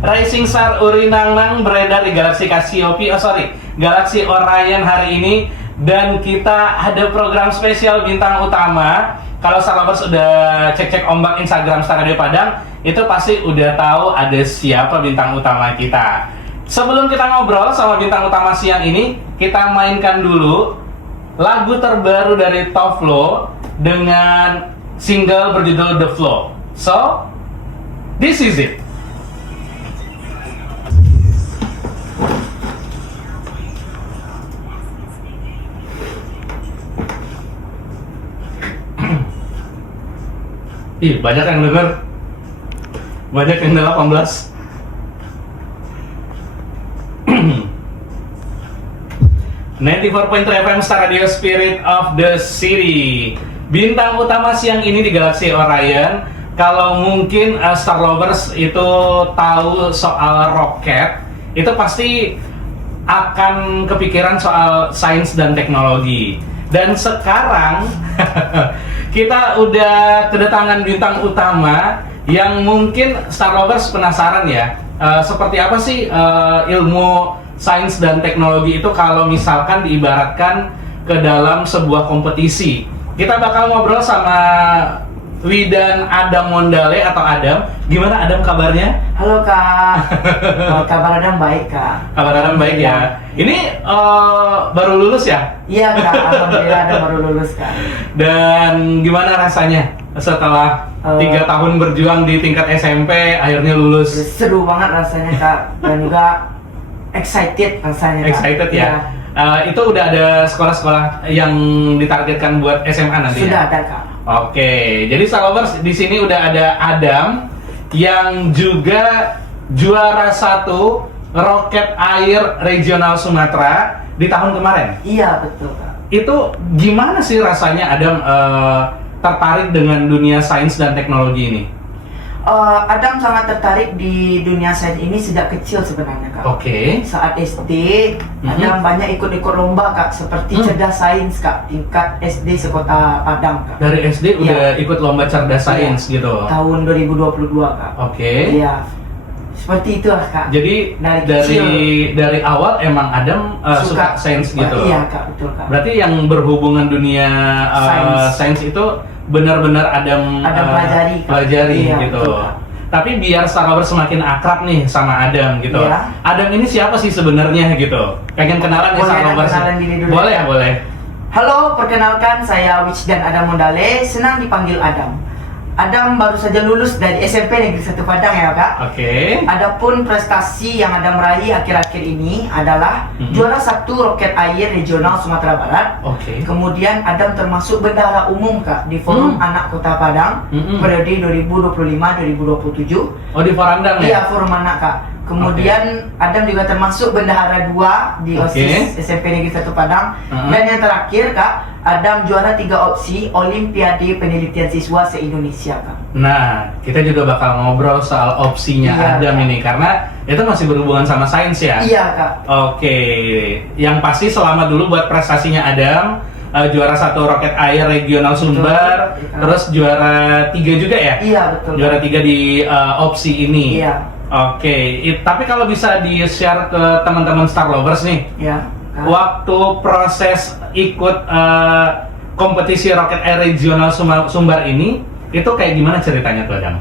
Rising Star Urinangnang beredar di Galaxy Cassiopeia, Galaxy Orion hari ini. Dan kita ada program spesial bintang utama. Kalau Star Lovers udah cek-cek ombak Instagram Star Radio Padang, itu pasti udah tahu ada siapa bintang utama kita. Sebelum kita ngobrol sama bintang utama siang ini, kita mainkan dulu lagu terbaru dari Top Flow dengan single berjudul The Flow. So, this is it. Ih, banyak yang denger. Banyak yang denger 18. FM Star Radio Spirit of the City. Bintang utama siang ini di Galaxy Orion. Kalau mungkin Star Lovers itu tahu soal roket, itu pasti akan kepikiran soal sains dan teknologi. Dan sekarang kita udah kedatangan bintang utama yang mungkin Star Lovers penasaran ya, seperti apa sih ilmu sains dan teknologi itu kalau misalkan diibaratkan ke dalam sebuah kompetisi. Kita bakal ngobrol sama Widan Adam Mondale atau Adam. Gimana Adam kabarnya? Halo Kak. Kabar Adam baik Kak. Kabar Adam baik ya. Ini baru lulus ya? Iya Kak, alhamdulillah Adam baru lulus Kak. Dan gimana rasanya setelah 3 tahun berjuang di tingkat SMP akhirnya lulus? Seru banget rasanya Kak, dan juga excited rasanya Kak. Excited ya? Itu udah ada sekolah-sekolah yang ditargetkan buat SMA nanti? Sudah ya? ada Kak. Oke, jadi Star Lovers di sini udah ada Adam yang juga juara 1 roket air regional Sumatera di tahun kemarin. Iya betul Kak. Itu gimana sih rasanya Adam tertarik dengan dunia sains dan teknologi ini? Adam sangat tertarik di dunia sains ini sejak kecil sebenarnya Kak. Oke. Saat SD, Adam banyak ikut-ikut lomba Kak, seperti cerdas sains Kak, tingkat SD sekota Padang Kak. Dari SD udah ikut lomba cerdas sains gitu? Tahun 2022 Kak. Oke. Iya, seperti itulah Kak. Jadi dari dari awal emang Adam suka sains gitu? Iya Kak, betul Kak. Berarti yang berhubungan dunia sains itu benar-benar Adam pelajari iya, gitu. betul. Tapi biar Star Lovers semakin akrab nih sama Adam gitu. Iya. Adam ini siapa sih sebenarnya gitu? Pengen kenalan nih Star Lovers. Boleh ya, boleh. Halo, perkenalkan saya Widan Adam Mondale, senang dipanggil Adam. Adam baru saja lulus dari SMP Negeri 1 Padang ya Kak. Oke. Adapun prestasi yang Adam meraih akhir-akhir ini adalah juara 1 roket air regional Sumatera Barat. Oke. Kemudian Adam termasuk bendahara umum Kak di Forum Anak Kota Padang periode 2025-2027. Oh, di Forandang ya? Iya, Forum Anak Kak. Kemudian Adam juga termasuk bendahara 2 di OSIS SMP Negeri 1 Padang. Dan yang terakhir Kak, Adam juara 3 opsi Olimpiade Penelitian Siswa se-Indonesia Kak. Nah, kita juga bakal ngobrol soal opsinya Adam ini karena itu masih berhubungan sama sains ya? Iya Kak. Oke, yang pasti selamat dulu buat prestasinya Adam. Juara 1 roket air regional Sumbar, terus juara 3 juga ya? Iya betul. Juara 3 di opsi ini. Iya. Oke, tapi kalau bisa di-share ke teman-teman Star Lovers nih, Iya. waktu proses ikut kompetisi roket air regional Sumbar ini, itu kayak gimana ceritanya tuh Adam?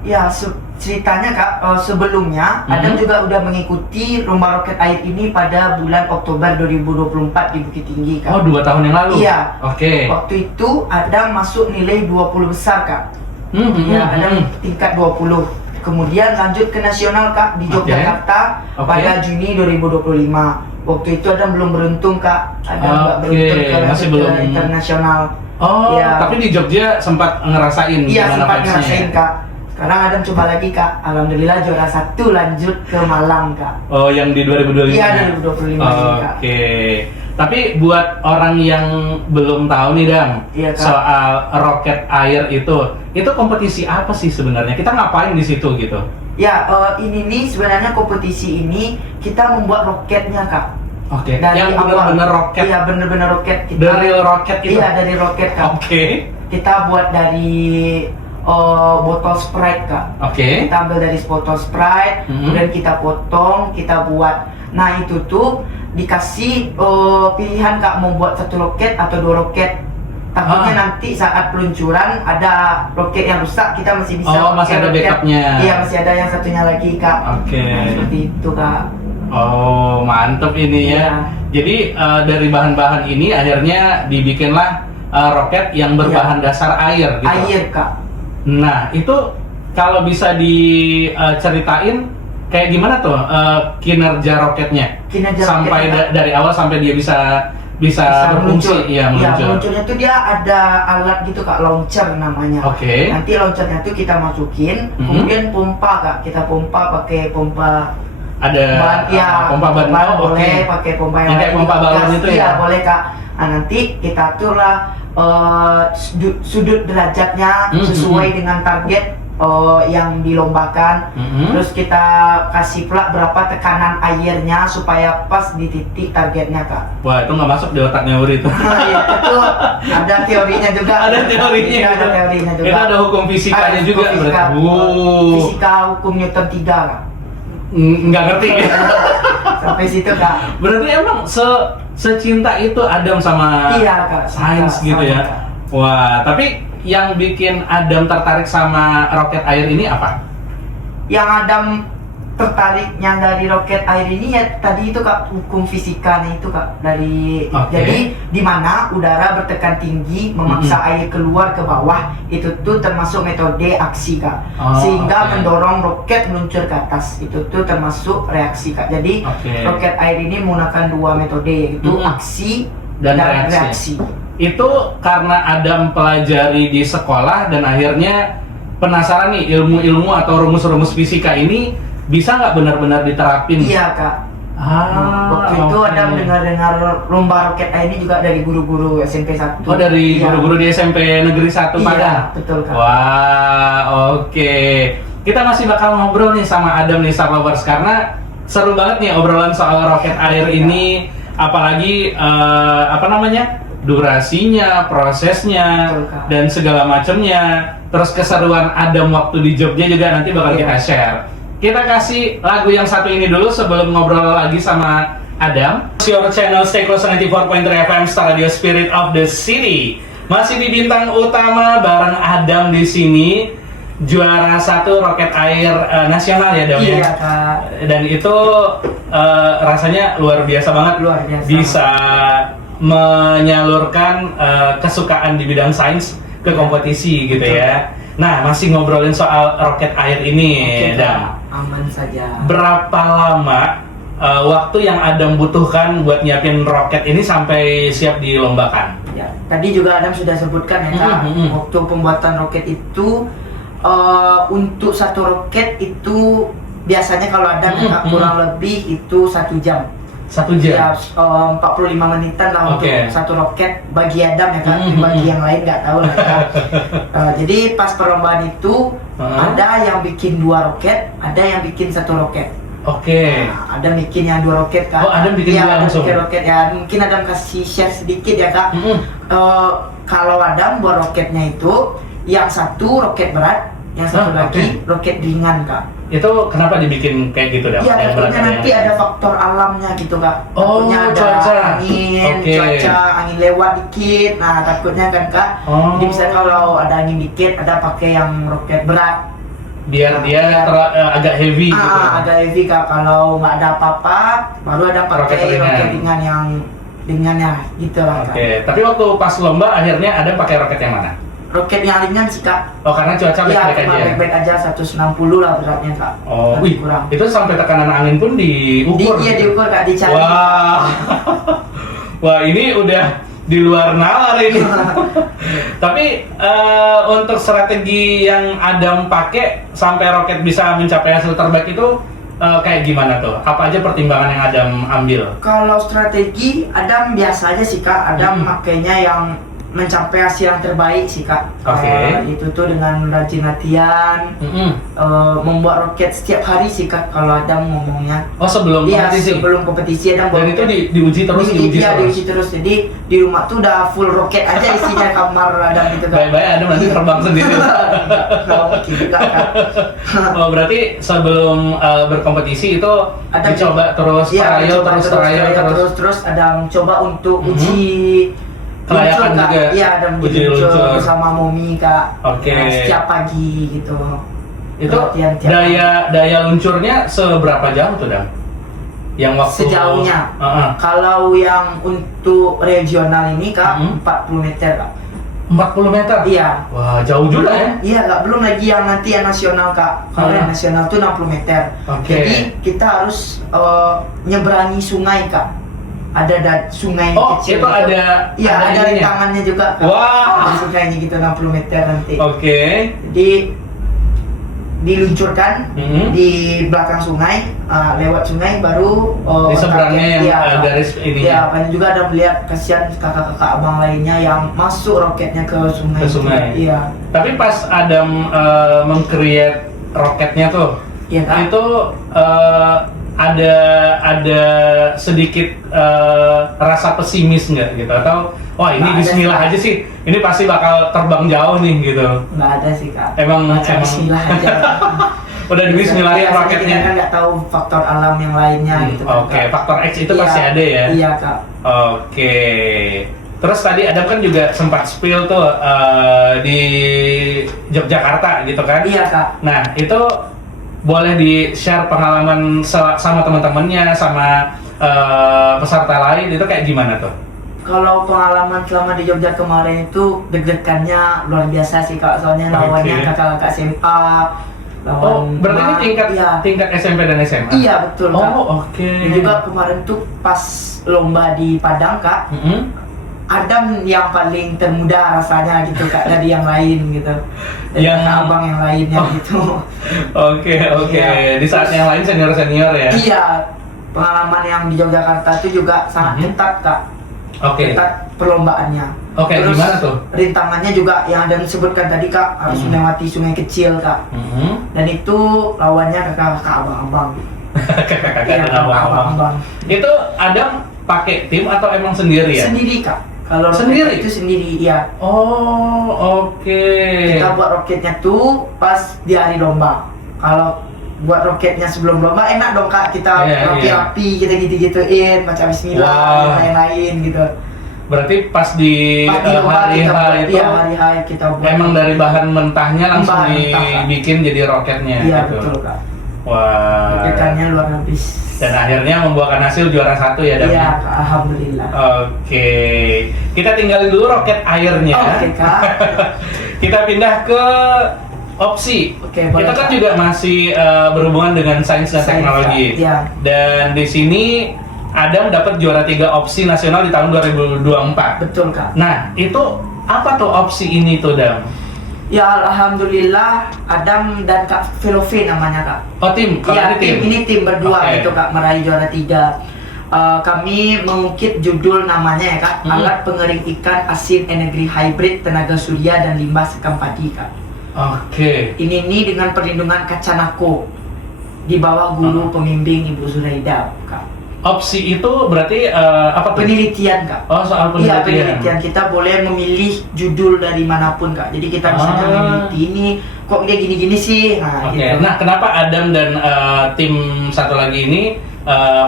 Ya, ceritanya Kak, sebelumnya Adam juga udah mengikuti lomba roket air ini pada bulan Oktober 2024 di Bukit Tinggi Kak. Oh, 2 tahun yang lalu? Iya. Oke. Waktu itu Adam masuk nilai 20 besar Kak. Ya, Adam tingkat 20. Kemudian lanjut ke nasional Kak di Yogyakarta pada Juni 2025. Waktu itu Adam belum beruntung Kak. Adam beruntung ke internasional. Oh, tapi di Jogja sempat ngerasain Iya, gimana sempat vibes-nya ngerasain ya? Kak. Sekarang Adam coba lagi Kak. Alhamdulillah juara 1 lanjut ke Malang Kak. Oh, yang di 2025? Iya, 2025 ini Kak. Oke. Tapi buat orang yang belum tahu nih Dam, soal roket air itu kompetisi apa sih sebenarnya? Kita ngapain di situ gitu? Ya, ini nih sebenarnya kompetisi ini kita membuat roketnya Kak. Oke. Dari Yang benar-benar roket. Iya, benar-benar roket. The real rocket itu. Iya, dari roket Kak. Oke. Kita buat dari botol Sprite kak. Oke. Kita ambil dari botol Sprite, kemudian kita potong, kita buat. Nah itu tuh dikasih pilihan kak, mau buat satu roket atau dua roket. Takutnya nanti saat peluncuran ada roket yang rusak, kita masih bisa masih ada backupnya. Iya, masih ada yang satunya lagi kak. Oke. Nah, seperti itu kak. Oh, mantep ini ya. Iya. Jadi dari bahan-bahan ini akhirnya dibikinlah roket yang berbahan dasar air gitu. Air kak. Nah, itu kalau bisa diceritain kayak gimana tuh kinerja roketnya? Kinerja sampai roketnya, dari awal sampai dia bisa berfungsi, Iya, meluncur. meluncurnya tuh dia ada alat gitu kak, launcher namanya. Oke. Nanti launchernya tuh kita masukin, kemudian pompa kak, kita pompa pakai pompa. Ada pompa ban boleh, pakai pompa yang kayak pompa balon itu ya? Iya, boleh kak. Nah, nanti kita aturlah sudut derajatnya sesuai dengan target yang dilombakan. Terus kita kasih pula berapa tekanan airnya supaya pas di titik targetnya kak. Wah, itu nggak masuk di otaknya Uri itu. Itu ada teorinya juga. Ada teorinya. Iya, ada teorinya juga. Itu ada hukum fisikanya juga. Fisika, berarti. fisika hukum Newton 3 kak. Nggak ngerti. Sampai situ kak. Berarti emang secinta itu Adam sama Iya kak. sains gitu ya. Kak. Wah, tapi yang bikin Adam tertarik sama roket air ini apa? Yang Adam tertariknya dari roket air ini ya tadi itu kak, hukum fisikanya itu kak, dari jadi di mana udara bertekan tinggi memaksa air keluar ke bawah, itu tuh termasuk metode aksi kak, sehingga mendorong roket meluncur ke atas, itu tuh termasuk reaksi kak. Jadi roket air ini menggunakan dua metode, yaitu aksi dan reaksi. Itu karena Adam pelajari di sekolah dan akhirnya penasaran nih ilmu-ilmu atau rumus-rumus fisika ini bisa nggak benar-benar diterapin? Iya kak. Waktu itu ada dengar lomba roket air ini juga dari guru-guru SMP 1. Oh, dari guru-guru di SMP Negeri 1 Padang? Iya, betul kak. Wah, oke. Kita masih bakal ngobrol nih sama Adam nih, Star Lovers, karena seru banget nih obrolan soal roket air ini. Apalagi durasinya, prosesnya, dan segala macamnya. Terus keseruan Adam waktu di Jogja juga nanti bakal kita share. Kita kasih lagu yang satu ini dulu sebelum ngobrol lagi sama Adam. Your channel Stay Close 94.3 FM Star Radio Spirit of the City. Masih di bintang utama bareng Adam di sini. Juara 1 roket air nasional ya Adam ya. Iya kak. Dan itu rasanya luar biasa banget. Luar biasa. Bisa menyalurkan kesukaan di bidang sains ke kompetisi gitu ya. Nah, masih ngobrolin soal roket air ini, Dan. Aman saja. Berapa lama waktu yang Adam butuhkan buat nyiapin roket ini sampai siap dilombakan? Ya, tadi juga Adam sudah sebutkan ya kak, waktu pembuatan roket itu untuk satu roket itu biasanya kalau Adam kurang lebih itu 1 jam. 1 jam? Ya, 45 menitan lah untuk satu roket bagi Adam ya kan, bagi yang lain nggak tahu lah kan. Jadi pas perlombaan itu ada yang bikin 2 roket, ada yang bikin 1 roket. Nah, ada bikin yang 2 roket kan. Oh, Adam bikin 2 langsung? Roket ya, mungkin Adam kasih share sedikit ya kak. Kalau Adam buat roketnya itu, yang satu roket berat, yang satu lagi roket ringan kak. Itu kenapa dibikin kayak gitu, Dan? Iya, takutnya nanti ada faktor alamnya gitu kak. Takutnya ada cuaca. Angin, cuaca, angin lewat dikit. Nah, takutnya kan kak. Jadi misalnya kalau ada angin dikit, ada pakai yang roket berat. Biar dia agak heavy gitu. Agak heavy kak. Kalau nggak ada apa-apa, baru ada pakai roket ringan yang ringannya gitu lah kak. Tapi waktu pas lomba akhirnya ada pakai roket yang mana? Roket yang ringan sih kak. Oh, karena cuaca baik-baik aja. Iya, baik-baik aja, 160 lah beratnya kak. Oh, wih, kurang. Itu sampai tekanan angin pun diukur. Iya, diukur kak, dicari. Wah. Wah, ini udah di luar nalar ini. Tapi untuk strategi yang Adam pakai sampai roket bisa mencapai hasil terbaik itu kayak gimana tuh? Apa aja pertimbangan yang Adam ambil? Kalau strategi Adam biasa aja sih kak. Adam makainya yang mencapai hasil yang terbaik sih kak. Oke. Itu tuh dengan rajin latihan, membuat roket setiap hari sih kak kalau Adam ngomongnya. Oh, sebelum Iya, kompetisi. sebelum kompetisi Adam Dan itu diuji terus, diuji terus. Jadi di rumah tuh udah full roket aja isinya kamar Adam gitu kan. Baik-baik Adam nanti terbang sendiri. Nggak mungkin juga kan. Oh, berarti sebelum berkompetisi itu Adam dicoba terus, iya, trial coba terus Adam coba untuk uji kelayakan luncur, Kak. juga. Iya, Adam Uji luncur luncur. bersama Momi kak. Oke. Setiap pagi gitu. Itu Latihan tiap daya luncurnya seberapa jauh tuh, Dam? Yang waktu sejauhnya. Heeh. Kalau yang untuk regional ini kak 40 meter kak. 40 meter? Iya. Wah, jauh juga ya? Iya kak, belum lagi yang nanti yang nasional kak. Kalau yang nasional tuh 60 meter. Oke. Jadi kita harus nyeberangi sungai kak. Ada sungai Oh, kecil. itu ada Iya, ada ininya? rintangannya juga kak. Wah. Ada sungainya gitu 60 meter nanti. Oke. Jadi diluncurkan Mhm. di belakang sungai, lewat sungai baru Di seberangnya target. yang Iya, garis ininya. Iya, banyak juga ada melihat kasihan kakak-kakak abang lainnya yang masuk roketnya ke sungai. Ke sungai. Iya. Tapi pas Adam meng-create roketnya tuh, Iya, Kak. itu ada sedikit rasa pesimis nggak gitu, atau wah ini Nggak ada Bismillah sih. aja sih, ini pasti bakal terbang jauh nih gitu. Nggak ada sih kak. Emang Bismillah aja. udah di Bismillahin Biasanya roketnya. Kita kan nggak tahu faktor alam yang lainnya gitu kan. Oke, Kak. faktor X itu Iya, pasti ada ya. Iya kak. Oke. Terus tadi Adam kan juga sempat spill tuh di Yogyakarta gitu kan? Iya kak. Nah, itu boleh di-share pengalaman sama teman-temannya, sama peserta lain, itu kayak gimana tuh? Kalau pengalaman selama di Jogja kemarin itu deg-degannya luar biasa sih kak. Soalnya lawannya Oke. kakak-kakak SMA. Oh, berarti ini tingkat iya. tingkat SMP dan SMA? Iya betul kak. Oh, oke. Dan juga kemarin tuh pas lomba di Padang kak, Adam yang paling termuda rasanya gitu kak dari yang lain gitu. Dari Yang- kakak abang yang lainnya gitu. Oke. Iya. Di saat yang lain senior-senior ya? Iya, pengalaman yang di Yogyakarta itu juga sangat ketat kak. Oke. Ketat perlombaannya. Oke, Terus gimana tuh? rintangannya juga yang Adam sebutkan tadi kak harus melewati sungai kecil kak. Dan itu lawannya kakak-kakak abang-abang. Kakak-kakak Iya, dan abang-abang. abang-abang. Itu Adam pakai tim atau emang sendiri ya? Sendiri kak. Kalau roket Sendiri? itu sendiri, iya. Oh, oke. Kita buat roketnya tuh pas di hari lomba. Kalau buat roketnya sebelum lomba enak dong kak, kita Iya, rapi-rapi, kita gitu-gituin, baca bismillah, Wah. dan lain-lain gitu. Berarti pas di Pas di lomba hari kita H buat, itu iya, hari H kita buat. emang dari bahan mentahnya langsung Bahan mentah, Kak. dibikin jadi roketnya Iya gitu. betul kak. Wah. Roketannya luar habis. Dan akhirnya membuahkan hasil juara 1 ya, Dam? Iya kak, alhamdulillah. Oke. Kita tinggalin dulu roket airnya. Oke kak. Kita pindah ke opsi. Oke, boleh, Kita kan Kak. juga masih berhubungan dengan sains dan Sains, teknologi. Kak. Iya. Dan di sini Adam dapat juara 3 opsi nasional di tahun 2024. Betul kak. Nah, itu apa tuh opsi ini tuh, Dam? Ya alhamdulillah Adam dan Kak Velovi namanya kak. Oh, tim. Kalau Iya, ini tim. ini tim berdua Oke. gitu kak, meraih juara 3. Kami mengukit judul namanya ya kak, alat pengering ikan asin energi hybrid tenaga surya dan limbah sekam padi kak. Oke. Ini dengan perlindungan Kacanako di bawah guru pembimbing Ibu Zuraida kak. Opsi itu berarti apa tuh? Penelitian kak. Oh, soal Iya penelitian. penelitian, kita boleh memilih judul dari manapun kak. Jadi kita misalnya meneliti ini kok dia gini-gini sih. Nah, Oke. gitu. Nah, kenapa Adam dan tim satu lagi ini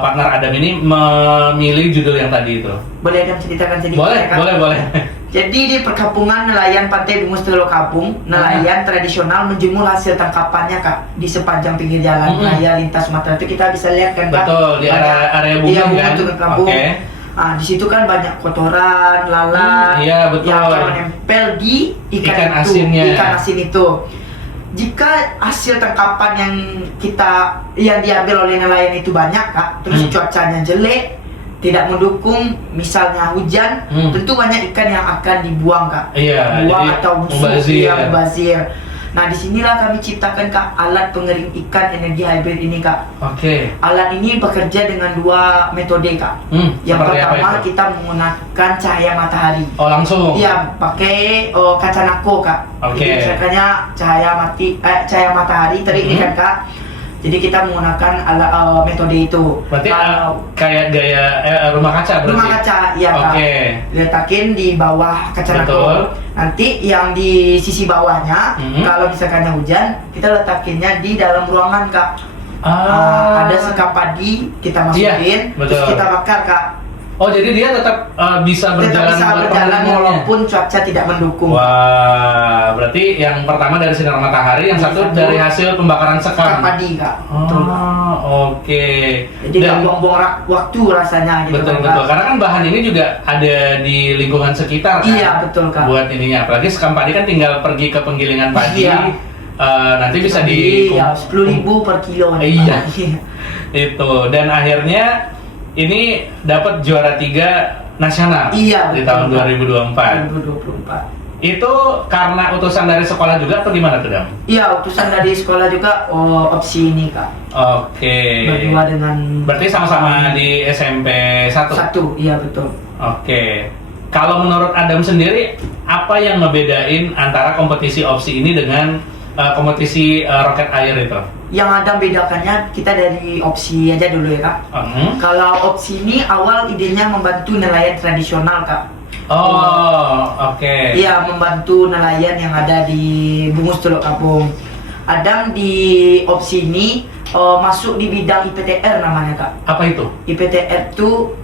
partner Adam ini memilih judul yang tadi itu? Boleh kan ceritakan sedikit Boleh, ya, Kak? boleh. Jadi di perkampungan nelayan Pantai Bungus Telokapung, nelayan tradisional menjemur hasil tangkapannya kak di sepanjang pinggir jalan raya lintas Sumatera itu kita bisa lihat kan kak. Betul, di area Bumi Iya, kan? Telokapung. Oke. Nah, di situ kan banyak kotoran, lalat, iya, betul. yang akan menempel di Ikan ikan, itu, asinnya. ikan asin itu. Jika hasil tangkapan yang diambil oleh nelayan itu banyak kak, terus cuacanya jelek, tidak mendukung, misalnya hujan, tentu banyak ikan yang akan dibuang kak. Iya, Buang jadi atau busuk, mubazir. mubazir. Nah, disinilah kami ciptakan Kak alat pengering ikan energi hybrid ini Kak. Oke. Alat ini bekerja dengan 2 metode Kak. Yang Seperti apa pertama itu? kita menggunakan cahaya matahari. Oh, langsung. Iya, pakai kaca nako Kak. Oke. Jadi misalkannya cahaya matahari terik ini kan Kak. Jadi kita menggunakan alat metode itu. Berarti Kalau kayak gaya rumah kaca berarti. rumah kaca, iya Kak. Oke. Letakin di bawah kaca Betul. nako. Nanti yang di sisi bawahnya, Mhm. kalau misalkannya hujan, kita letakinnya di dalam ruangan Kak. Ada sekam padi kita Iya, masukin, terus betul. kita bakar Kak. Oh, jadi dia tetap bisa berjalan. Tetap bisa berjalan walaupun cuaca tidak mendukung. Wah, berarti yang pertama dari sinar matahari, yang satu Satu dari hasil pembakaran sekam. Sekam padi Kak. Betul, Kak. Oke. Jadi nggak buang-buang waktu rasanya gitu. Betul Kak. betul. Karena kan bahan ini juga ada di lingkungan sekitar kan. Iya, betul Kak. Buat ininya, apalagi sekam padi kan tinggal pergi ke penggilingan padi. Iya. Nanti bisa ya, 10.000 per kilo. Iya. Itu, dan akhirnya ini dapat juara 3 nasional Iya, di betul, tahun Kak. 2024. 2024. Itu karena utusan dari sekolah juga atau gimana tuh, Dam? Iya, utusan dari sekolah juga opsi ini Kak. Oke. Berdua dengan Berarti sama-sama di SMP 1? satu, iya betul. Oke. Kalau menurut Adam sendiri, apa yang ngebedain antara kompetisi opsi ini dengan kompetisi roket air itu? Yang ada bedakannya kita dari opsi aja dulu ya Kak. Kalau opsi ini awal idenya membantu nelayan tradisional Kak. Oh, oke. Iya, membantu nelayan yang ada di Bungus Teluk Kampung. Adam di opsi ini masuk di bidang IPTR namanya Kak. Apa itu? IPTR itu,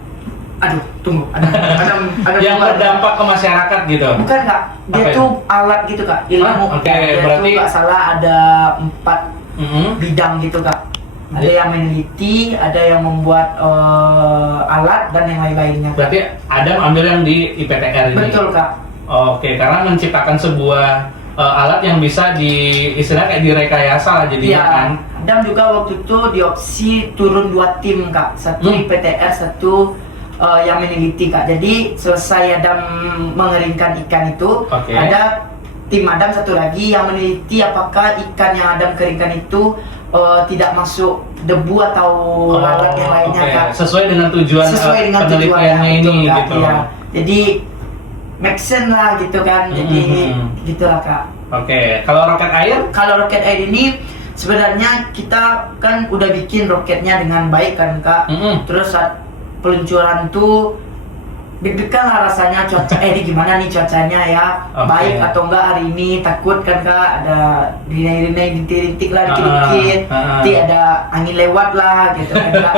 aduh, tunggu, ada Yang dua. berdampak ke masyarakat gitu? Bukan Kak, dia Apa tuh alat gitu Kak, ilmu. Oke, Dia berarti- tuh nggak salah ada 4 bidang gitu Kak. Ada yang meneliti, ada yang membuat alat dan yang lain-lainnya. Berarti Adam ambil yang di IPTR ini? Betul Kak. Oke, karena menciptakan sebuah alat yang bisa istilahnya kayak direkayasa lah jadinya kan? Dan juga waktu itu di opsi turun 2 tim Kak, satu IPTR, satu yang meneliti Kak. Jadi selesai Adam mengeringkan ikan itu, Oke. ada tim Adam satu lagi yang meneliti apakah ikan yang Adam keringkan itu tidak masuk debu atau lalat yang lainnya oke. Kak. Sesuai dengan tujuan Sesuai dengan penelitiannya tujuannya, ini betul, Kak. gitu. Iya. Jadi make sense lah gitu kan. Jadi gitulah Kak. Oke, kalau roket air? Kalau roket air ini sebenarnya kita kan udah bikin roketnya dengan baik kan Kak. Terus saat peluncuran tuh deg-degan lah rasanya cuaca ini gimana nih cuacanya ya, Oke. baik atau enggak hari ini, takut kan Kak, ada rinai-rinai rintik-rintik lah dikit-dikit, nanti ada angin lewat lah gitu kan Kak.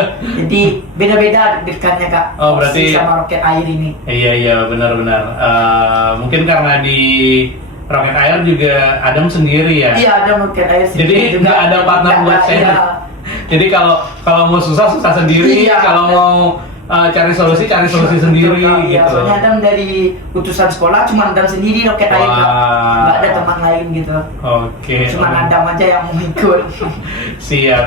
Jadi beda-beda deg-degannya Kak. Oh, berarti- opsi sama roket air ini. Iya benar-benar. Mungkin karena di roket air juga Adam sendiri ya. Iya, ada roket air Jadi sendiri nggak ada partner Nggak buat ada, share. iya. Jadi kalau mau susah sendiri, Iya. kalau mau cari solusi sendiri Iya, gitu. soalnya Adam dari utusan sekolah cuma Adam sendiri roket air Kak. Wah. Nggak ada teman lain gitu. Oke. Cuma oke. Adam aja yang mau ikut. Siap.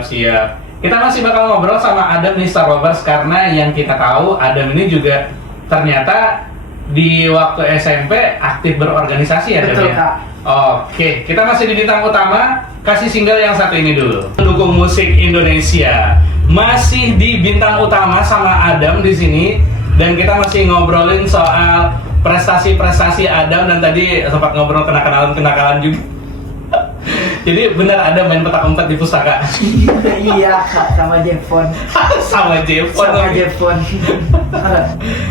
Kita masih bakal ngobrol sama Adam nih Star Lovers, karena yang kita tahu Adam ini juga ternyata di waktu SMP aktif berorganisasi ya Adam Betul, ya? Kak. Oke, kita masih di bintang utama. Kasih single yang satu ini dulu. Pendukung musik Indonesia. Masih di bintang utama sama Adam di sini, dan kita masih ngobrolin soal prestasi-prestasi Adam, dan tadi sempat ngobrol kenakalan juga. Jadi benar ada main petak umpet di pustaka. Iya Kak, sama Jepon. Sama Jepon. Sama Jepon.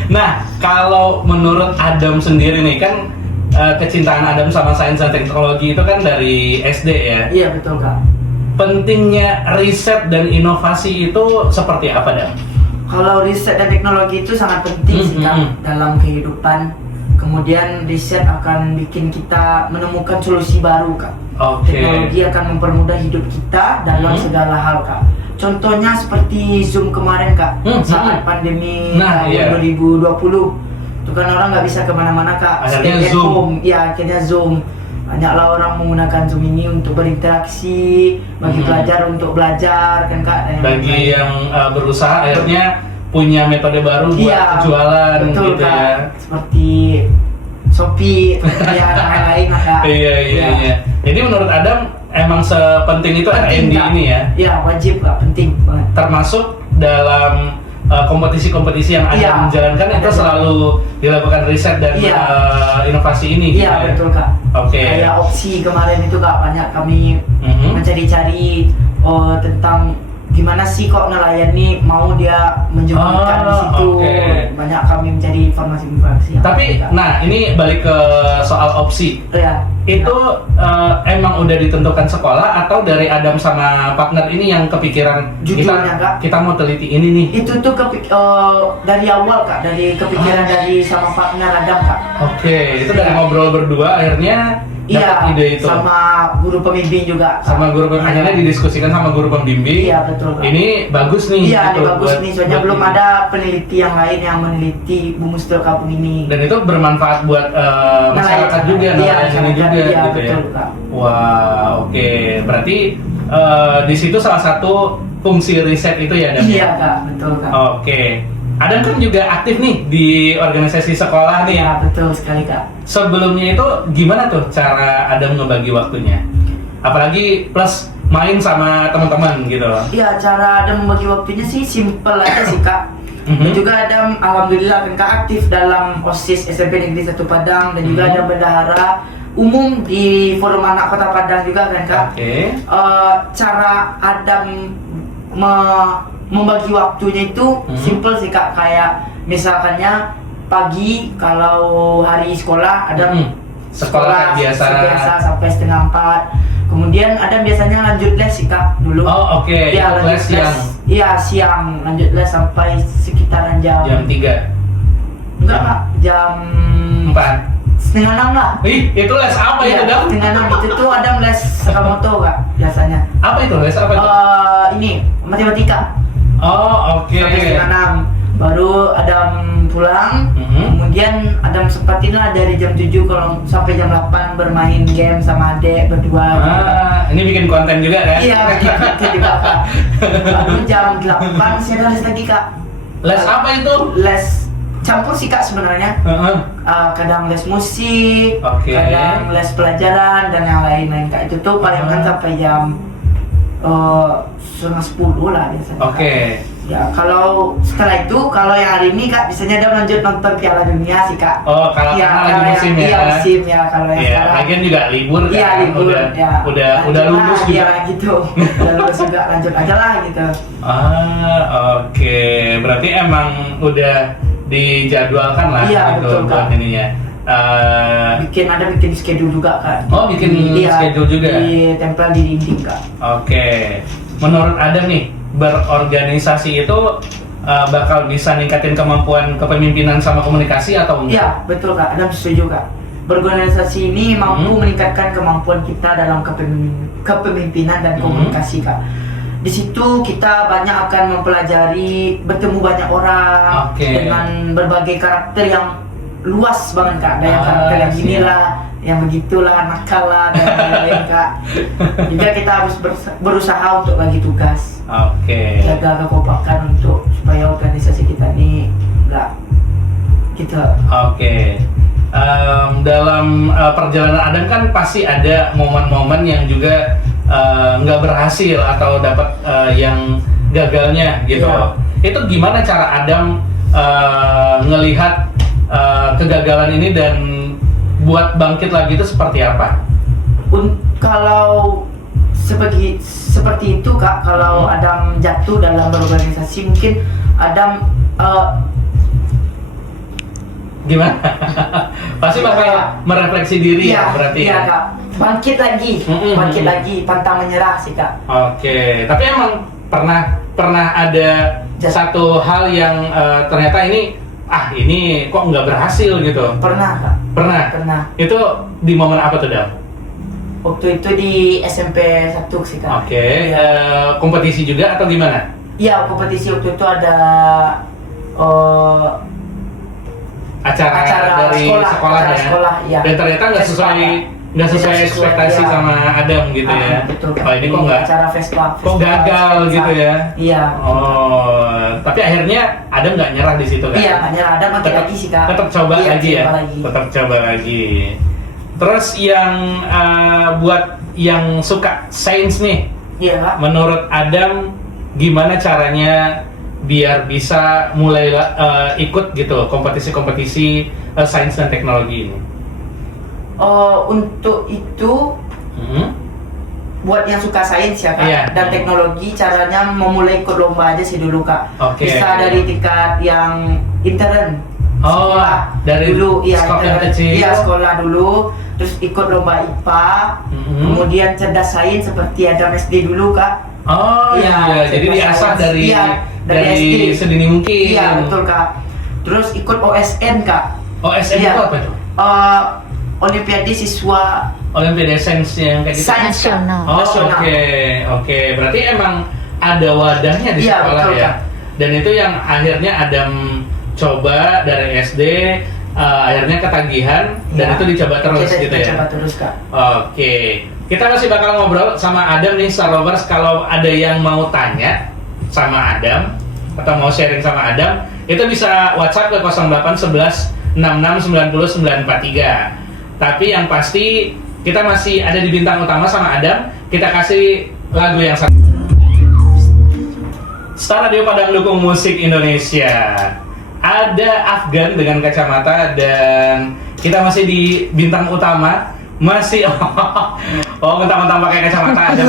Nah, kalau menurut Adam sendiri nih kan kecintaan Adam sama sains dan teknologi itu kan dari SD ya. Iya betul Kak. Pentingnya riset dan inovasi itu seperti apa, Dam? Kalau riset dan teknologi itu sangat penting sih Kak dalam kehidupan. Kemudian riset akan bikin kita menemukan solusi baru Kak. Oke. Teknologi akan mempermudah hidup kita dalam segala hal Kak. Contohnya seperti Zoom kemarin Kak, saat pandemi tahun 2020. Itu kan orang nggak bisa kemana-mana Kak. Akhirnya Stay at Zoom. home. Ya akhirnya Zoom. Banyaklah orang menggunakan Zoom ini untuk berinteraksi, bagi pelajar untuk belajar kan Kak. Dan Bagi yang berusaha akhirnya punya metode baru buat Iya, jualan betul, gitu Kak. ya. Seperti Shopee, kemudian lain-lain lah Kak. Iya. Jadi menurut Adam emang sepenting itu Penting, R&D Kak. ini ya? Iya, wajib Kak, penting banget. Termasuk dalam kompetisi-kompetisi yang Adam menjalankan itu selalu dilakukan riset dan inovasi ini gitu Iya, ya? betul Kak. Oke. Kayak opsi kemarin itu Kak, banyak kami Mhm. mencari-cari tentang gimana sih kok nelayan nih mau dia menjual ikan di situ. oke. Banyak kami mencari informasi-informasi. yang Tapi, Kak. nah ini balik ke soal opsi. Ya, Itu emang udah ditentukan sekolah atau dari Adam sama partner ini yang kepikiran Jujurnya, Kak. kita mau teliti ini nih? itu tuh dari awal Kak, dari kepikiran dari sama partner Adam Kak. Oke, itu dari ngobrol berdua akhirnya dapat ide itu. sama guru pembimbing juga. Kak. Sama guru pembimbing, akhirnya didiskusikan sama guru pembimbing. Iya, betul Kak. Ini bagus nih. Iya, gitu, ini bagus buat- nih, soalnya buat belum ini. ada peneliti yang lain yang meneliti bumi stel kampung ini. Dan itu bermanfaat buat masyarakat juga, Iya, nelayan ini masyarakat, juga iya, gitu ya. betul, Kak. Wah, oke. Berarti di situ salah satu fungsi riset itu ya, Dan? Iya Kak, betul Kak. Oke. Adam kan juga aktif nih di organisasi sekolah nih. Iya, betul sekali Kak. Sebelumnya itu gimana tuh cara Adam ngebagi waktunya? Apalagi plus main sama teman-teman gitu. Iya, cara Adam membagi waktunya sih simple aja sih Kak. Mhm. Dan juga Adam alhamdulillah kan Kak aktif dalam OSIS SMP Negeri 1 Padang, dan juga Mhm. ada bendahara umum di Forum Anak Kota Padang juga kan Kak. Oke. Cara Adam membagi waktunya itu simple sih Kak, kayak misalkannya pagi kalau hari sekolah Adam Sekolah kayak biasa. sampai setengah 4. Kemudian Adam biasanya lanjut les sih Kak dulu. Oh, oke. Iya, Itu lanjut les siang. Iya, siang lanjut les sampai sekitaran jam Jam 3. enggak Kak, jam 4. setengah 6 lah. Ih, itu les apa itu, Iya, Dam? setengah 6 itu tuh Adam les Sakamoto Kak biasanya. Apa itu? Les apa itu? Ini matematika. Oh, oke. Sampai setengah 6 baru Adam pulang. Mhm. Kemudian Adam sempatin lah dari jam 7 kalau sampai jam 8 bermain game sama adek berdua gitu. Ini bikin konten juga kan? Iya, gitu juga Kak. Lalu jam 8 sih ada les lagi Kak. Les apa itu? Les campur sih Kak sebenarnya. Heeh. Kadang les musik, Oke. kadang les pelajaran dan yang lain-lain Kak. Itu tuh paling kan sampai jam setengah 10 lah biasanya. Oke. Ya, kalau setelah itu, kalau yang hari ini Kak, biasanya dia lanjut nonton Piala Dunia sih Kak. Oh, kalau Iya, karena lagi kalau musim yang, ya. iya, musim ya, kalau yang Iya, sekarang. lagian juga libur kan. Iya, libur. Udah Lanjut lulus lah, juga. Iya, gitu. Udah lulus juga, lanjut aja lah gitu. Oke. Berarti emang udah dijadwalkan lah Iya, gitu betul, buat Kak. ininya. Bikin schedule juga Kak. Oh, bikin schedule juga? Ditempel di dinding Kak. Oke. Menurut Adam nih, berorganisasi itu bakal bisa ningkatin kemampuan kepemimpinan sama komunikasi atau enggak? Iya, betul Kak. Adam setuju Kak. Berorganisasi ini mampu meningkatkan kemampuan kita dalam kepemimpinan dan komunikasi Kak. Di situ kita banyak akan mempelajari, bertemu banyak orang dengan berbagai karakter yang luas banget Kak. Ada yang karakter yang inilah, yang begitulah, nakal lah, dan lain-lain Kak. Juga kita harus berusaha untuk bagi tugas. Oke. Jaga kekompakan untuk supaya organisasi kita ini enggak gitu. Oke. Dalam perjalanan Adam kan pasti ada momen-momen yang juga nggak berhasil atau dapat yang gagalnya gitu. Iya. Itu gimana cara Adam ngelihat kegagalan ini dan buat bangkit lagi itu seperti apa? Kalau seperti itu Kak, kalau Adam jatuh dalam berorganisasi mungkin Adam Gimana? Pasti bakal merefleksi diri ya berarti iya, ya? Kak. Bangkit lagi, pantang menyerah sih Kak. Oke, tapi emang pernah ada satu hal yang ternyata ini kok nggak berhasil gitu? Pernah Kak. Pernah. Itu di momen apa tuh, Dam? Waktu itu di SMP 1 sih Kak. Oke, Iya. kompetisi juga atau gimana? Iya, kompetisi waktu itu ada Acara dari sekolah ya? Sekolah, iya. Dan ternyata nggak sesuai ekspektasi iya. sama Adam gitu ya? Betul Kak. Oh, ini kok nggak? Acara Vespa. Kok gagal gitu ya? Iya. Oh, Tapi akhirnya Adam nggak nyerah di situ kan? Iya, nggak nyerah. Ada makin lagi sih kak. Tetap coba Iya, lagi ya. coba lagi. Tetap coba lagi. Terus yang buat yang suka sains nih, Iya kak. menurut Adam gimana caranya biar bisa mulai ikut gitu kompetisi-kompetisi sains dan teknologi ini? Untuk itu buat yang suka sains ya kak, Iya. dan teknologi, caranya memulai ikut lomba aja sih dulu kak. Oke. Bisa dari tingkat yang intern. Oh, Sekolah dari dulu, iya, sekolah intern. kecil. Iya, sekolah dulu, terus ikut lomba IPA, kemudian cerdas sains seperti ada SD dulu kak. Oh iya, jadi cerdas diasah sains. dari Iya, dari SD. sedini mungkin. Iya betul kak. Terus ikut OSN kak. OSN Iya. itu apa tuh? Olimpiade siswa Olimpiade Sains yang kayak gitu. sains kak. Nasional. Oh Nasional. oke. Berarti emang ada wadahnya di Iya, sekolah betul, ya. Kak. Dan itu yang akhirnya Adam coba dari SD, akhirnya ketagihan dan Iya. itu dicoba terus Kita gitu ya. coba terus kak. Oke. Kita masih bakal ngobrol sama Adam nih, Star Lovers. Kalau ada yang mau tanya sama Adam atau mau sharing sama Adam, itu bisa WhatsApp ke 0811 66 90 943. Tapi yang pasti kita masih ada di bintang utama sama Adam. Kita kasih lagu yang satu. Star Radio Padang dukung musik Indonesia. Ada Afgan dengan kacamata dan kita masih di bintang utama. Masih mentang-mentang pakai kacamata Adam.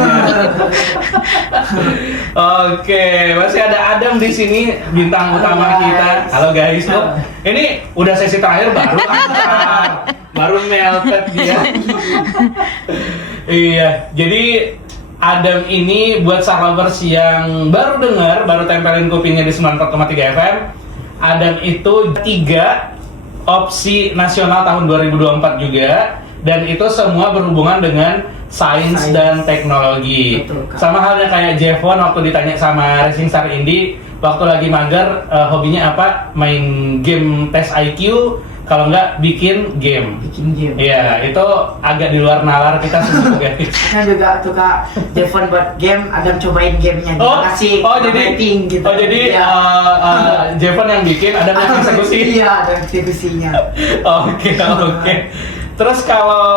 Oke, masih ada Adam di sini bintang utama Halo, kita. guys. Halo guys, loh. Ini udah sesi terakhir baru lancar. Baru melted dia. Iya, jadi Adam ini buat Star Lovers yang baru dengar, baru tempelin kupingnya di 94,3 FM. Adam itu 3 opsi nasional tahun 2024 juga. Dan itu semua berhubungan dengan sains dan teknologi. Betul, Kak. Sama halnya kayak Jevon waktu ditanya sama Racing Star Indie, waktu lagi mager hobinya apa? Main game tes IQ, kalau nggak bikin game. Bikin game. Iya, itu agak di luar nalar kita semua guys. Kita juga tuh kak, Devon buat game, Adam cobain gamenya. Kasih jadi rating gitu. jadi Iya. Jevon yang bikin, ada yang eksekusi. Iya, ada eksekusinya. Oke. Terus kalau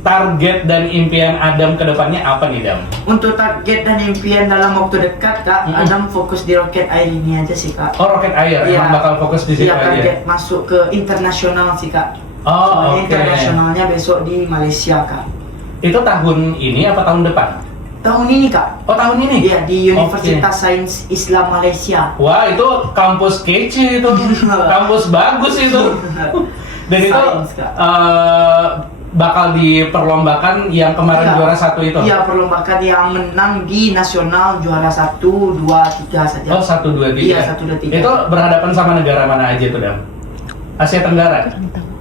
target dan impian Adam ke depannya apa nih, Dam? Untuk target dan impian dalam waktu dekat kak, Adam fokus di Rocket Air ini aja sih kak. Oh, Rocket Air, Iya. emang bakal fokus di situ Iya, aja. target masuk ke internasional sih kak. Oh, Soalnya oke. internasionalnya besok di Malaysia kak. Itu tahun ini apa tahun depan? Tahun ini kak. Oh, tahun ini? Iya, di Universitas Sains Islam Malaysia. Wah, itu kampus kece itu. Kampus bagus itu. Dan itu Sains, Kak. bakal diperlombakan yang kemarin Iya. juara 1 itu. Iya, perlombakan yang menang di nasional juara 1, 2, 3 saja. Oh, 1, 2, 3. Iya, 1, 2, 3. Itu berhadapan sama negara mana aja tuh, Dam? Asia Tenggara?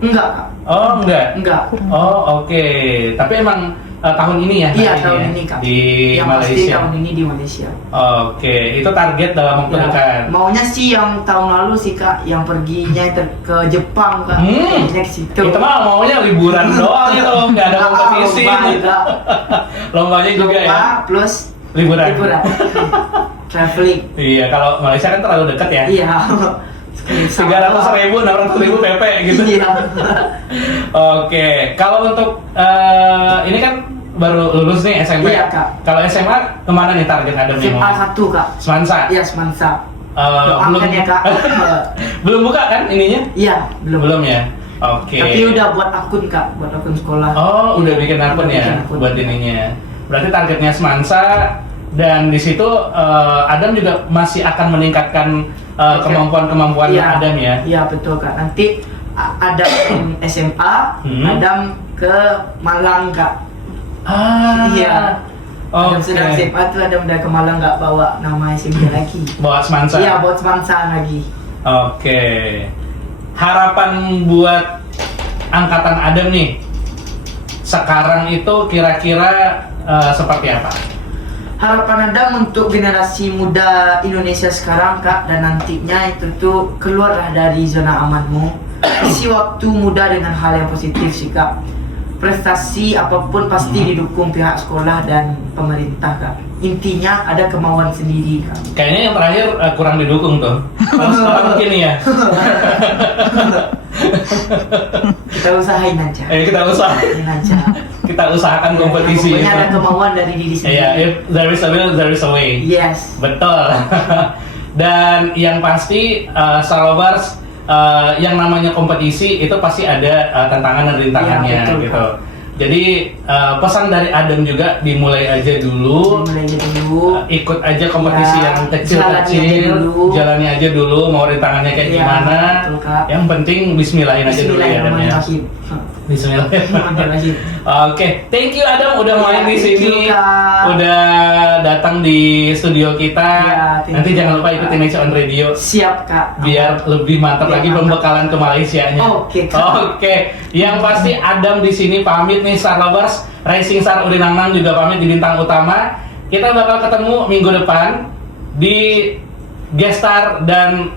Enggak kak. Oh, enggak. Enggak. Oh, oke. Tapi emang tahun ini ya? Iya, hari tahun ya? ini kak. Di yang pasti Malaysia. tahun ini di Malaysia. Oke, itu target dalam waktu Ya, dekat. maunya sih yang tahun lalu sih kak, yang perginya ke Jepang kak. Perginya ke situ. Itu mah maunya liburan doang itu, nggak ada kompetisi. Lomba juga. Lombanya juga ya. Lomba plus Liburan. Traveling. Iya, kalau Malaysia kan terlalu dekat ya. Iya. 300.000, 600.000 PP gitu. Iya. Oke, kalau untuk ini kan baru lulus nih SMP. Iya, Kak. Kalau SMA kemana nih target Adam nih? SMA 1 kak. Semansa. Iya, Semansa. Belum Doakan ya kak. belum buka kan ininya? Iya, belum. Belum ya. Oke. Tapi udah buat akun kak, buat akun sekolah. Oh, udah bikin akun Udah ya bikin akun. buat ininya. Berarti targetnya Semansa dan di situ Adam juga masih akan meningkatkan kemampuan-kemampuan Iya. Adam ya. Iya betul kak. Nanti Adam SMA, Adam ke Malang kak. Iya. Adam Oke. sedang SMA tuh Adam udah ke Malang nggak bawa nama SMP lagi. Bawa Semansa. Iya buat Semansa lagi. Oke. Harapan buat angkatan Adam nih sekarang itu kira-kira seperti apa? Harapan Adam untuk generasi muda Indonesia sekarang kak, dan nantinya itu tuh keluarlah dari zona amanmu. Isi waktu muda dengan hal yang positif sih kak. Prestasi apapun pasti didukung pihak sekolah dan pemerintah kak. intinya ada kemauan sendiri Kak. Kayaknya yang terakhir kurang didukung tuh. Kalau sekarang mungkin ya. Kita usahain aja. Kita Usahain aja. kita usahakan kompetisi. Pokoknya ada kemauan dari diri sendiri. Iya, if there is a will, there is a way. Yes. Betul. Dan yang pasti Star Lovers, yang namanya kompetisi itu pasti ada tantangan dan rintangannya Iya, betul, gitu. Kak. Jadi pesan dari Adam juga dimulai aja dulu. Mulai aja dulu. Ikut aja kompetisi Ya, yang kecil-kecil, jalani aja dulu, mau rintangannya kayak Ya, gimana. betul, Kak. Yang penting Bismillahin aja dulu ya Adam ya. Bismillahirrahmanirrahim. Bismillahirrahmanirrahim. Oke, thank you Adam udah Ya, main di thank you, sini, Kak. udah datang di studio kita. Ya, thank Nanti you, jangan lupa Kak. ikutin Nature on Radio Siap Kak. biar lebih mantap Biar lagi mantap. pembekalan ke Malaysianya. Oke, Kak. Oke. Yang pasti Adam di sini pamit nih Star Lovers, Racing Star Udin Nangnang juga pamit di bintang utama. Kita bakal ketemu minggu depan di guest star dan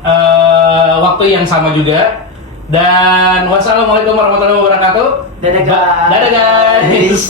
waktu yang sama juga. Dan wassalamualaikum warahmatullahi wabarakatuh. Dadah guys. Dadah guys.